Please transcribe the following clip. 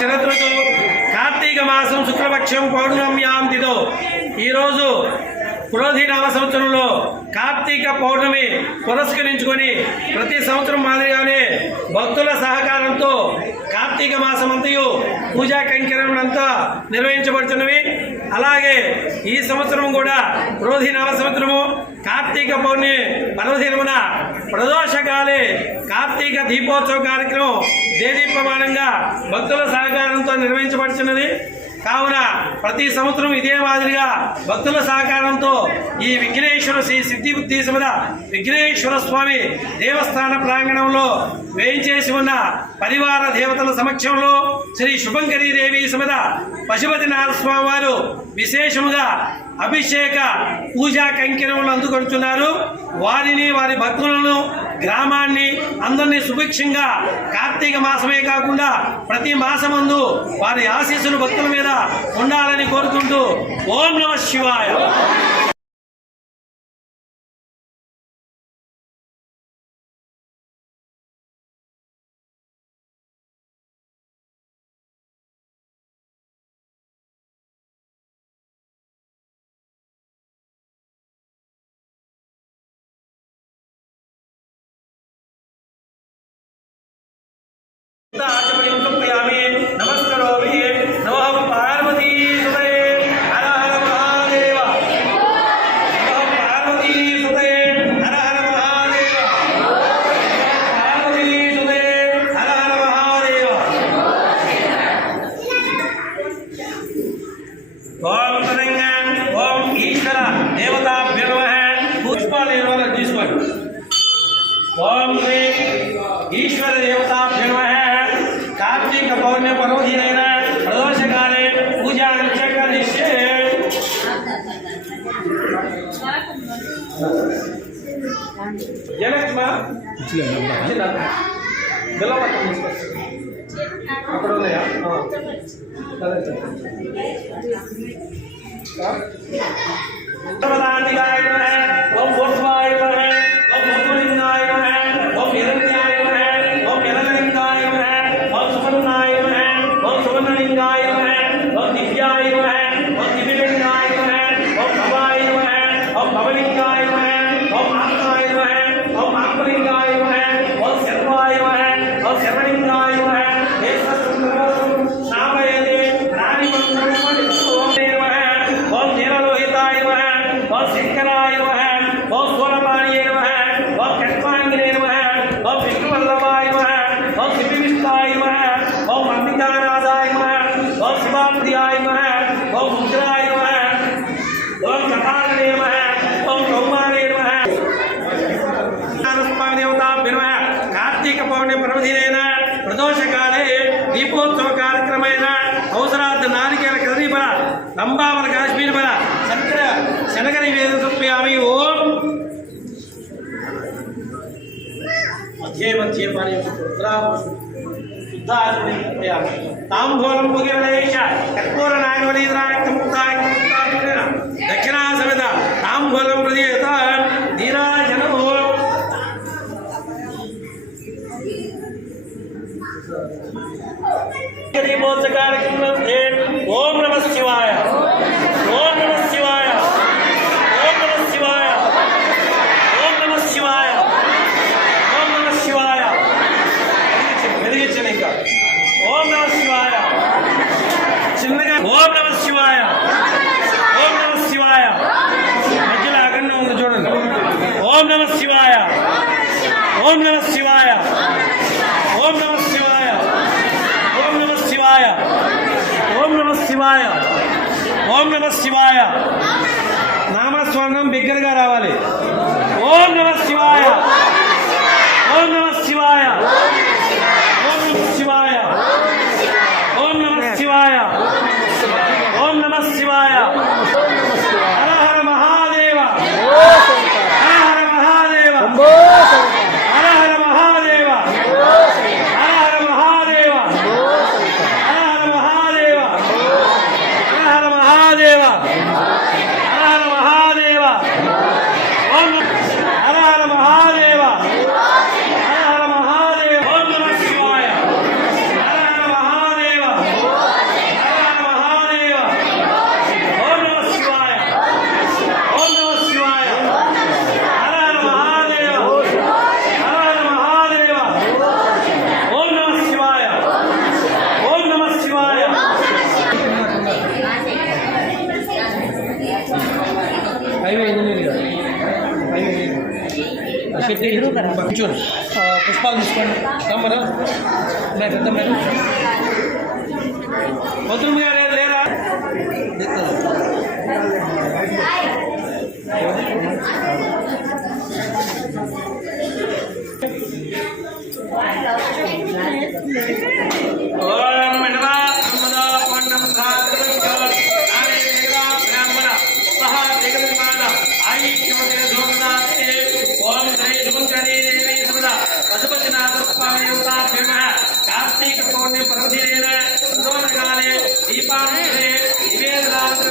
శరదృతు కార్తీక మాసం శుక్లపక్షం పౌర్ణమ్యాం తిథౌ ఈ రోజు క్రోధి నామ సంవత్సరంలో కార్తీక పౌర్ణమి పురస్కరించుకొని ప్రతి సంవత్సరం మాదిరిగానే భక్తుల సహకారంతో కార్తీక మాసమంతయు పూజా కైంకర్యములంతా నిర్వహించబడుతున్నవి. అలాగే ఈ సంవత్సరం కూడా క్రోధి నామ సంవత్సరము కార్తీక పౌర్ణమి పర్వదినమున ప్రదోషకాలే కార్తీక దీపోత్సవ కార్యక్రమం దేదీప్యమానంగా భక్తుల సహకారంతో నిర్వహించబడుతున్నది. కావున ప్రతి సంవత్సరం ఇదే మాదిరిగా భక్తుల సహకారంతో ఈ విఘ్నేశ్వర శ్రీ సిద్ధి బుద్ధి సమేత విఘ్నేశ్వర స్వామి దేవస్థాన ప్రాంగణంలో వేయించేసి ఉన్న పరివార దేవతల సమక్షంలో శ్రీ శుభంకరీ దేవి సమేత పశుపతినాథ స్వామి వారు విశేషముగా అభిషేక పూజా కైంకర్యములు అందుకొడుతున్నారు. వారిని వారి భక్తులను గ్రామాన్ని అందరినీ సుభిక్షంగా కార్తీక మాసమే కాకుండా ప్రతి మాసమందు వారి ఆశీస్సులు భక్తుల మీద ఉండాలని కోరుకుంటూ ఓం నమః శివాయ. నమస్కరోమి నమః పార్వతీ సుతయే హర హర మహాదేవ నమః పార్వతీ సుతయే హర హర మహాదేవ పార్వతీ సుతయే హర హర మహాదేవ. ఓం తరంగ ఓం ఈశ్వర దేవతాభ్యో నమః. పుష్పాలు నిర్వహణ తీసుకోండి. ఓం శ్రీ ఈశ్వర దేవతాభ్యో నమః. कार्तिक पौर्णिमा पर्वदिनेन प्रदोषकाले पूजा करिष्ये. जनक्मा అక్కడ ఉన్నాయా? ఓం భూత్వాయ నమః ఓం భూతలింగాయ నమః ఓం హిరణ్యాయ నమః ఓం హిరణ్యలింగాయ నమః ఓం సువర్ణాయ నమః ఓం సువర్ణలింగాయ నమః ఓం దివ్యాయ నమః ఓం దివ్యలింగాయ నమః ఓం భవాయ నమః ఓం భవలింగాయ నమః ఓం ఆత్మాయ నమః ఓం ఆత్మలింగాయ నమః ఓం శర్వాయ నమః ఓం శర్వలింగాయ నమః శ్రావయతే ప్రాణిమంత్రం ఓం నీలలోహితాయ నమః ఓం శంకరాయ నమః ఓం సూరపాణియే నమః ఓం కట్వాంగినే నమః ఓం విష్ణువల్లభాయ నమః ఓం శివవిష్ణాయ నమః ఓం అంబికానాథాయ నమః ఓం శివాప్రియాయ నమః ఓం ముద్రాయ నమః ఓం కపాలనే నమః ఓం కౌమారే నమః. దేవతాభ్యో నమః. కార్తీక పౌర్ణమి పర్వదినేన ప్రదోషకాలే దీపోత్సవ కార్యక్రమేణ అవసరార్థ నారికేల కదలీఫల లంబావల కాశ్మీర ఫల చక్ర శనగ నివేదన సమర్పయామి. ఓం మధ్యే మధ్యే తాంబూలం భుగివలేశ కర్పూర నాగవలీద్రాక్తముక్తాయ దక్షిణా సమేత తాంబూలం ప్రదీయత నీరాజనము. దీపోత్సవ కార్యక్రమం. ఓం నమః శివాయ ఓం నమః శివాయ ఓం నమః శివాయ ఓం నమః శివాయ ఓం నమః శివాయ. వెలిగించండి ఇంకా. ఓం నమః శివాయ చిన్నగా. ఓం నమః శివాయ ఓం నమః శివాయ. మధ్యలో అఖండం ఉంది చూడండి. ఓం నమః శివాయ ఓం నమః శివాయ ఓం నమః శివాయ ఓం నమః శివాయ ఓం నమః శివాయ ఓం నమః శివాయ. నామస్వర్ణం బిగ్గరగా రావాలి. ఓం నమః శివాయ ఓం నమః శివాయ ఓం నమః శివాయ ఓం నమః శివాయ ఓం నమః శివాయ. హర హర మహాదేవ హర హర మహాదేవ హర హర మహాదేవ హర హర మహాదేవ హర హర మహాదేవ హర హర మహాదేవ హర హర మహాదేవ. ఓం హర హర మహాదేవ కొంచెం పుష్పాలు తీసుకోండి రమ్మరా పెద్ద మీరు మంత్రులు గారు లేరా కార్తీక పౌర్ణమి పర్వదినేన దీపావళి నివేదనాంతర